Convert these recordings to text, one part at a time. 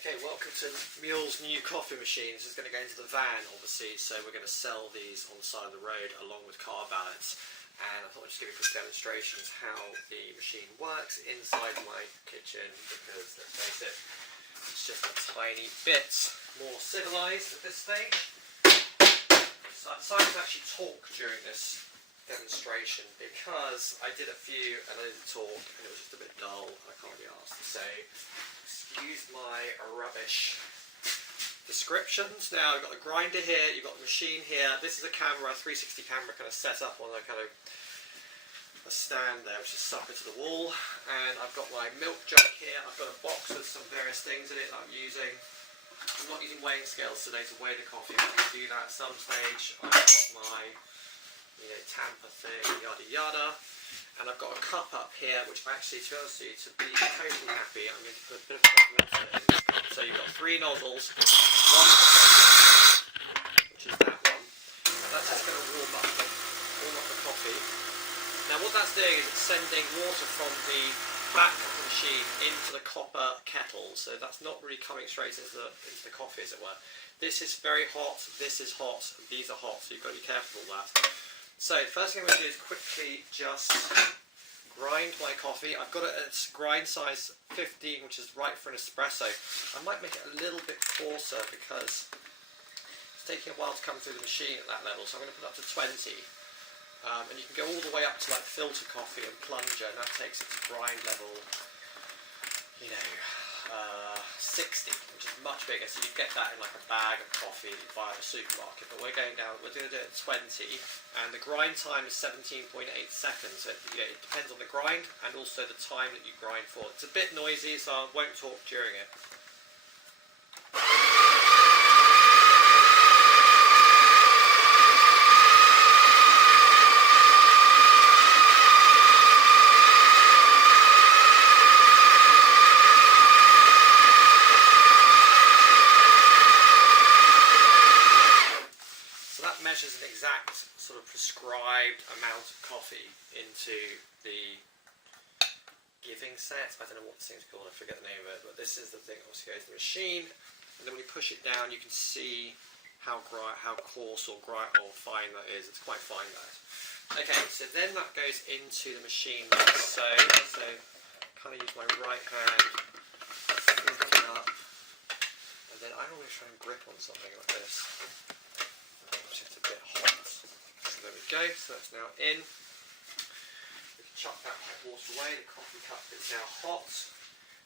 Okay, welcome to Mule's new coffee machine. This is going to go into the van, obviously, so we're going to sell these on the side of the road along with car ballots. And I thought I'd just give you a quick demonstration of how the machine works inside my kitchen, because let's face it, it's just a tiny bit more civilised at this stage. So I decided to actually talk during this demonstration because I did a few and I didn't talk and it was just a bit dull. I can't be asked to say. Excuse my rubbish descriptions. Now you've got the grinder here, you've got the machine here. This is a camera, a 360 camera kind of set up on a kind of a stand there which is stuck into the wall, and I've got my milk jug here. I've got a box with some various things in it that I'm using. I'm not using weighing scales today to weigh the coffee. I can do that at some stage. I've got my tamper thing, yada yada. And I've got a cup up here, which actually, to be honest with you, to be totally happy, I'm going to put a bit of hot water in this cup. So you've got 3 nozzles, one for coffee, which is that one. That's just going to warm up the coffee. Now what that's doing is it's sending water from the back of the machine into the copper kettle. So that's not really coming straight into the coffee, as it were. This is very hot, this is hot, and these are hot, so you've got to be careful with that. So the first thing I'm going to do is quickly just grind my coffee. I've got it at grind size 15, which is right for an espresso. I might make it a little bit coarser because it's taking a while to come through the machine at that level. So I'm going to put it up to 20. And you can go all the way up to like filter coffee and plunger, and that takes it to grind level, 60, which is much bigger. So you get that in like a bag of coffee that you buy at the supermarket. But we're going down, we're going to do it at 20, and the grind time is 17.8 seconds. So it depends on the grind and also the time that you grind for. It's a bit noisy, so I won't talk during it. Measures an exact sort of prescribed amount of coffee into the giving set. I don't know what this thing's called, I forget the name of it, but this is the thing that obviously goes to the machine, and then when you push it down you can see how coarse or fine that is. It's quite fine, that. Okay, so then that goes into the machine like so. So kind of use my right hand, flip it up, and then I always try and grip on something like this. It's a bit hot. So there we go, so that's now in. We can chuck that hot water away, the coffee cup is now hot.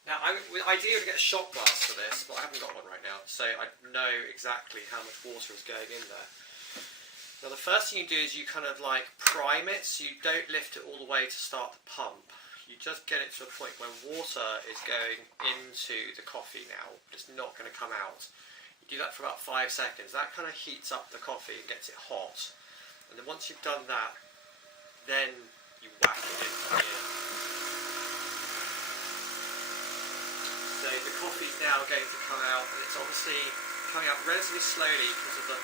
Now, ideally to get a shot glass for this, but I haven't got one right now, so I know exactly how much water is going in there. Now the first thing you do is you kind of like prime it, so you don't lift it all the way to start the pump. You just get it to a point where water is going into the coffee now, but it's not going to come out. You do that for about 5 seconds. That kind of heats up the coffee and gets it hot. And then once you've done that, then you whack it in here. So the coffee's now going to come out, and it's obviously coming out relatively slowly because of the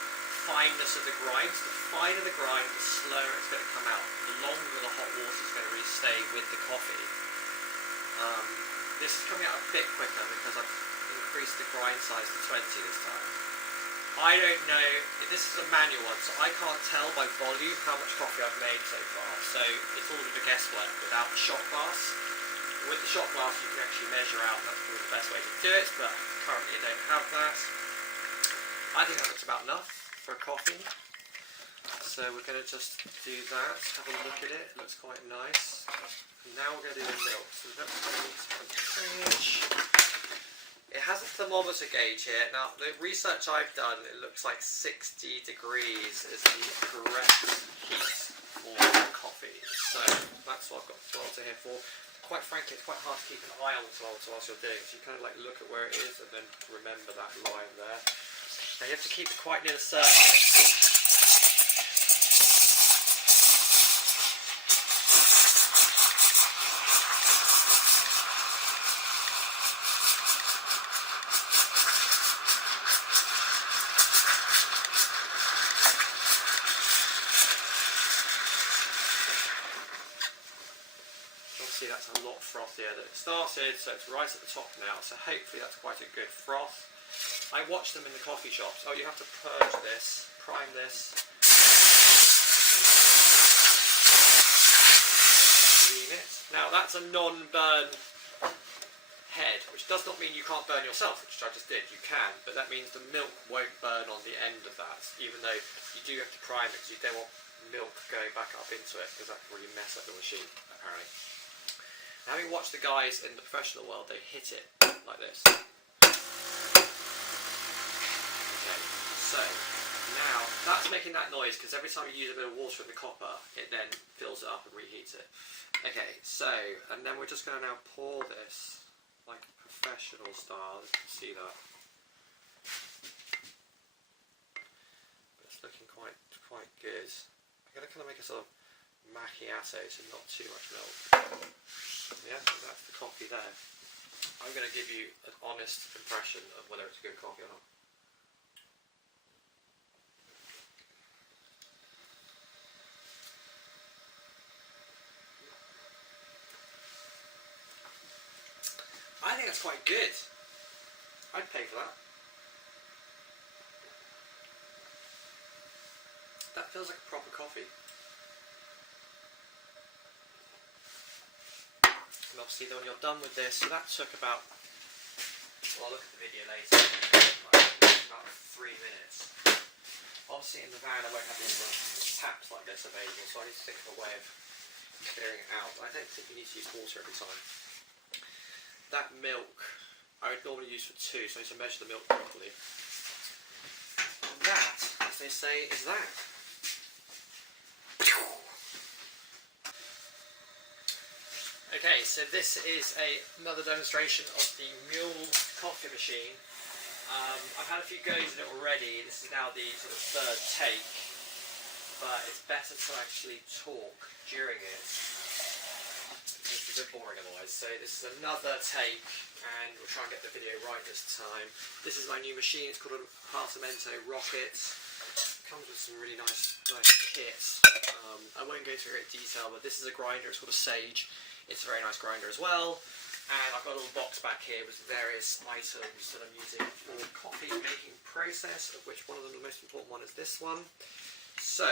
fineness of the grind. So the finer the grind, the slower it's going to come out. The longer the hot water is going to really stay with the coffee. This is coming out a bit quicker because I've increase the grind size to 20 this time. I don't know, this is a manual one, so I can't tell by volume how much coffee I've made so far, so it's all a bit of guesswork without the shot glass. With the shot glass you can actually measure out, that's probably the best way to do it, but currently I don't have that. I think that looks about enough for a coffee, so we're going to just do that, have a look at it, it looks quite nice. And now we're going to do the milk, so that's going to need to the fridge. It has a thermometer gauge here. Now, the research I've done, it looks like 60 degrees is the correct heat for coffee. So that's what I've got the thermometer here for. Quite frankly, it's quite hard to keep an eye on the thermometer whilst you're doing it. So you kind of like look at where it is and then remember that line there. Now you have to keep it quite near the surface. That's a lot frothier frothier than it started, so it's right at the top now, so hopefully that's quite a good froth. I watch them in the coffee shops. Oh, you have to purge this, prime this. Clean it. Now that's a non-burn head, which does not mean you can't burn yourself, which I just did. You can, but that means the milk won't burn on the end of that, even though you do have to prime it because you don't want milk going back up into it, because that can really mess up the machine, apparently. Now, having watched the guys in the professional world, they hit it like this. Okay, so now that's making that noise because every time you use a bit of water in the copper, it then fills it up and reheats it. Okay, so, and then we're just going to now pour this like a professional style. You can see that. But it's looking quite good. I'm going to kind of make a sort of macchiato, so not too much milk. Yeah, so that's the coffee there. I'm going to give you an honest impression of whether it's a good coffee or not. I think that's quite good. I'd pay for that. That feels like a proper coffee. And obviously then when you're done with this, so that took about, well, I'll look at the video later, about 3 minutes. Obviously in the van I won't have these taps like this available, so I need to think of a way of clearing it out. I don't think you need to use water every time. That milk I would normally use for 2, so I need to measure the milk properly. And that, as they say, is that. Okay, so this is another demonstration of the Mulius coffee machine. I've had a few goes in it already. This is now the sort of 3rd take, but it's better to actually talk during it. It's a bit boring otherwise. So this is another take, and we'll try and get the video right this time. This is my new machine. It's called a Apartamento Rocket. It comes with some really nice kits. I won't go through great detail, but this is a grinder. It's called a Sage. It's a very nice grinder as well. And I've got a little box back here with various items that I'm using for the coffee making process, of which one of them, the most important one, is this one. So,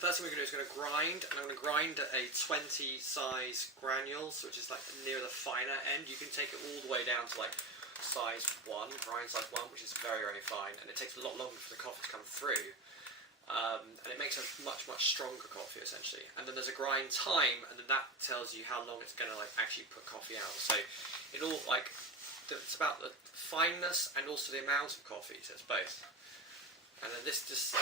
first thing we're going to do is going to grind, and I'm going to grind at a 20 size granules, which is like near the finer end. You can take it all the way down to like size 1, grind size 1, which is very, very fine, and it takes a lot longer for the coffee to come through. And it makes a much, much stronger coffee essentially. And then there's a grind time, and then that tells you how long it's going to like actually put coffee out. So it all like, it's about the fineness and also the amount of coffee, so it's both. And then this just...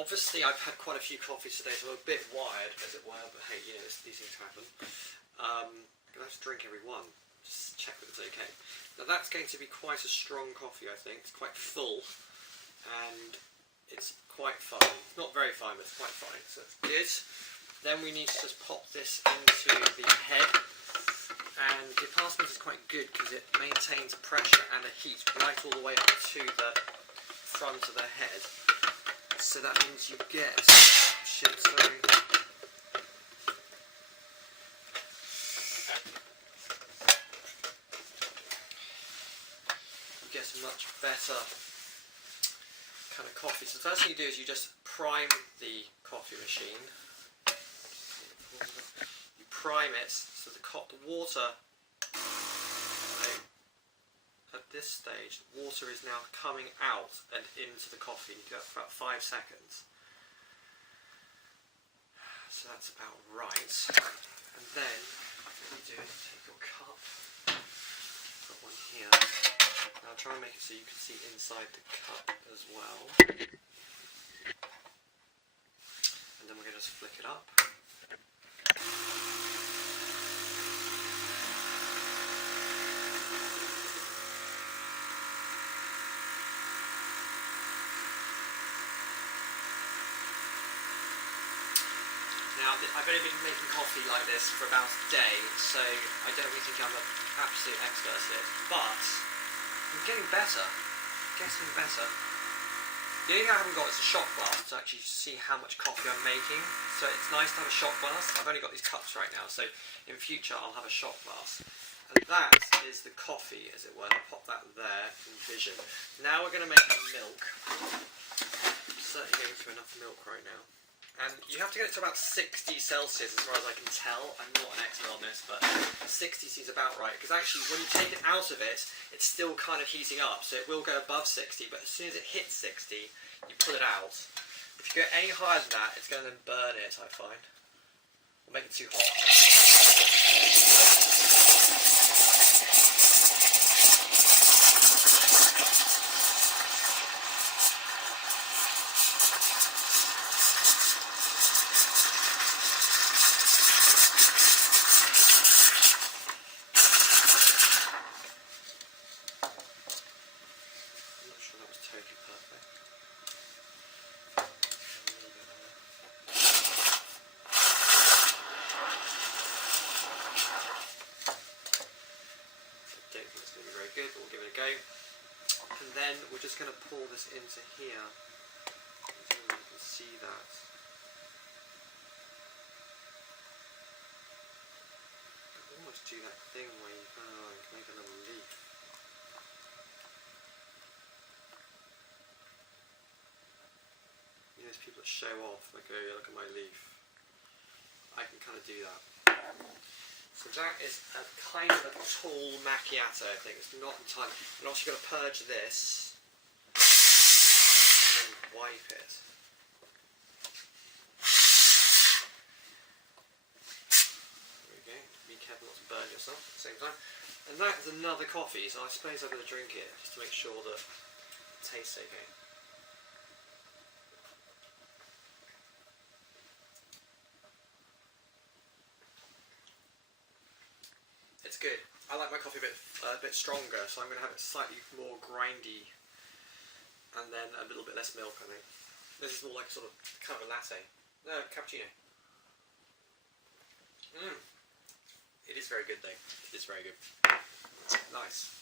Obviously, I've had quite a few coffees today, so I'm a bit wired, as it were, but hey, you know, these things happen. I'm going to have to drink every one, just check that it's okay. Now that's going to be quite a strong coffee, I think. It's quite full, and it's quite fine. It's not very fine, but it's quite fine, so it's good. Then we need to just pop this into the head, and the Apartamento is quite good because it maintains pressure and the heat right all the way up to the front of the head. So that means you get, you get a much better kind of coffee. So the first thing you do is you just prime the coffee machine. You prime it so the water, at this stage, the water is now coming out and into the coffee. You do that for about 5 seconds. So that's about right. And then what you do is take your cup. Got one here. Now I'll try and make it so you can see inside the cup as well. And then we're going to just flick it up. Now Now, I've only been making coffee like this for about a day, so I don't really think I'm an absolute expert at it, but I'm getting better. Getting better. The only thing I haven't got is a shot glass to actually see how much coffee I'm making, so it's nice to have a shot glass. I've only got these cups right now, so in future I'll have a shot glass. And that is the coffee, as it were. I'll pop that there in vision. Now we're going to make milk. I'm certainly going through enough milk right now. And you have to get it to about 60 Celsius as far as I can tell. I'm not an expert on this, but 60 seems about right. Because actually, when you take it out of it, it's still kind of heating up. So it will go above 60, but as soon as it hits 60, you pull it out. If you go any higher than that, it's going to then burn it, I find. Or make it too hot. Good, but we'll give it a go. And then we're just going to pour this into here. I don't know if you can see that. I can almost do that thing where you kind of like make a little leaf. You know, there's people that show off, like, oh, look at my leaf. I can kind of do that. So that is a kind of a tall macchiato, I think. It's not entirely... I'm also going to purge this and then wipe it. There we go. Be careful not to burn yourself at the same time. And that is another coffee, so I suppose I'm going to drink it just to make sure that it tastes okay. It's good. I like my coffee a bit stronger, so I'm going to have it slightly more grindy, and then a little bit less milk, I think. This is more like sort of kind of a latte. No, cappuccino. It is very good though. It is very good. Nice.